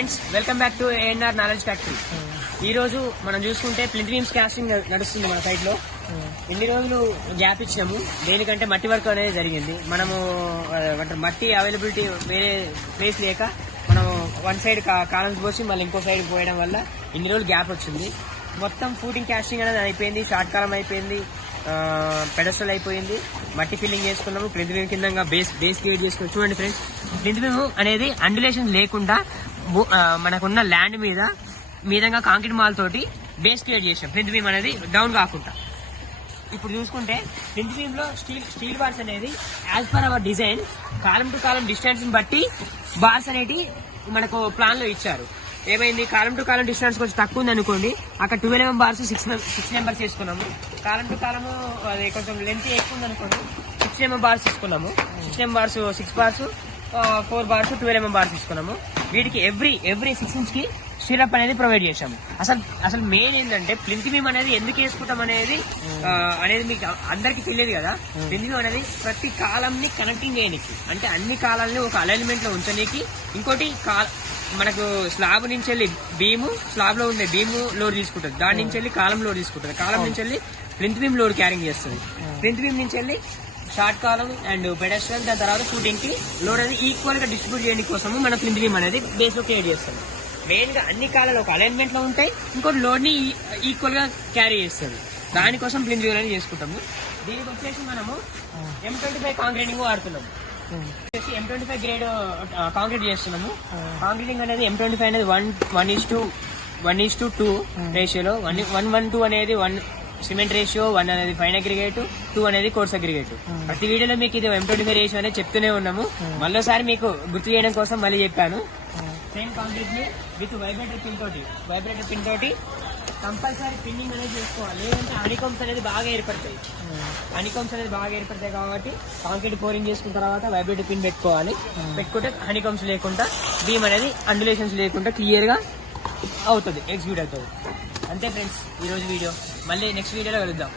Friends, welcome back to ANR knowledge factory. ఈ రోజు మనం చూసుకుంటే ప్లింత్ బీమ్స్ కాస్టింగ్ నడుస్తుంది మన సైట్ లో. ఇన్ని రోజులు గ్యాప్ ఇచ్చాము, దేనికంటే మట్టి వర్క్ అనేది జరిగింది. మనము మట్టి అవైలబిలిటీ వేరే ప్లేస్ లేక మనం వన్ సైడ్ కాలమ్స్ పోసి మళ్ళీ ఇంకో సైడ్ పోయడం వల్ల ఇన్ని రోజులు గ్యాప్ వచ్చింది. మొత్తం ఫూటింగ్ కాస్టింగ్ అనేది అయిపోయింది, షార్ట్ కాలం అయిపోయింది, పెడస్టల్ అయిపోయింది, మట్టి ఫిల్లింగ్ చేసుకున్నాము. ప్లింత్ బీమ్ కింద బేస్ క్రియేట్ చేసుకున్నాం. చూడండి ఫ్రెండ్స్, ప్లింత్ బీమ్ అనేది అండులేషన్ లేకుండా మనకున్న ల్యాండ్ మీదంగా కాంక్రీట్ మాల్ తోటి బేస్ క్రియేట్ చేసాం. ప్లింత్ బీమ్ అనేది డౌన్ కాకుండా. ఇప్పుడు చూసుకుంటే ప్లింత్ బీమ్ లో స్టీల్ బార్స్ అనేది as per our design column to column distance బట్టి బార్స్ అనేటి మనకు ప్లాన్ లో ఇచ్చారు. ఏమైంది, కాలం టు కాలం డిస్టెన్స్ కొంచెం తక్కువ ఉంది అనుకోండి, అక్కడ 12 mm బార్స్ 6 నెంబర్స్ చేసుకున్నాము. కాలం టు కాలము అది కొంచెం లెంత్ ఎక్కువ ఉంది అనుకోండి, 6 mm బార్స్ తీసుకున్నాము. 6 mm bars 6 bars 4 bars 12 mm bars తీసుకున్నాము. వీటికి ఎవ్రీ 6 inch కి స్టీరప్ అనేది ప్రొవైడ్ చేశాము. అసలు మెయిన్ ఏంటంటే ప్లింత్ బీమ్ అనేది ఎందుకు వేసుకుంటాం అనేది మీకు అందరికి తెలియదు కదా. ప్లింత్ బీమ్ అనేది ప్రతి కాలం ని కనెక్టింగ్ చేయడానికి, అంటే అన్ని కాలాలని ఒక అలైన్మెంట్ లో ఉంచడానికి. ఇంకోటి మనకు స్లాబ్ నుంచి వెళ్ళి స్లాబ్ లో ఉండే బీము లోడ్ తీసుకుంటుంది, దాని నుంచి వెళ్ళి కాలం లోడ్ తీసుకుంటుంది, కాలం నుంచి వెళ్ళి ప్లింత్ బీమ్ లోడ్ క్యారింగ్ చేస్తుంది, ప్లింత్ బీమ్ నుంచి వెళ్ళి షార్ట్ కాలం అండ్ పెడస్ట్రల్, దాని తర్వాత షూటింగ్ కి లోడ్ అనేది ఈక్వల్ గా డిస్ట్రిబ్యూట్ చేయడానికి కోసము మనం ప్లింత్ బీమ్ అనేది బేస్ లో క్రియేట్ చేస్తాం. మెయిన్ గా అన్ని కాలాలు ఒక అలైన్మెంట్ లో ఉంటాయి, ఇంకోటి లోడ్ ని ఈక్వల్ గా క్యారీ చేస్తుంది. దానికోసం ప్లింత్ బీమ్ అనేది చేసుకుంటాము. దీనికి వచ్చేసి మనము M25 కాంక్రీటింగ్ వాడుతున్నాము. M25 గ్రేడ్ కాంక్రీట్ చేస్తున్నాము. కాంక్రీటింగ్ అనేది M25 అనేది 1:2 రేషియోలో, 1:2 అనేది 1 సిమెంట్ రేషియో, 1 అనేది ఫైన్ అగ్రిగేట్, 2 అనేది కోర్స్ అగ్రిగేట్. ప్రతి వీడియోలో మీకు ఇది M25 రేషియో అనేది చెప్తూనే ఉన్నాము. మళ్ళీసారి మీకు గుర్తు చేయడం కోసం మళ్ళీ చెప్పాను. సేమ్ కాంక్రీట్ ని విత్ వైబ్రేటర్ పిన్ తోటి కంపల్సరీ పిన్నింగ్ అనేది చేసుకోవాలి, లేదంటే హనీకాంబ్స్ అనేది బాగా ఏర్పడతాయి. కాబట్టి కాంక్రీట్ పోరింగ్ చేసుకున్న తర్వాత వైబ్రేటర్ పిన్ పెట్టుకుంటే హనీకాంబ్స్ లేకుండా బీమ్ అనేది అండులేషన్స్ లేకుండా క్లియర్ గా అవుతుంది, ఎగ్జిక్యూట్ అవుతుంది. అంతే ఫ్రెండ్స్, ఈ రోజు వీడియో. మళ్ళీ నెక్స్ట్ వీడియోలో కలుద్దాం.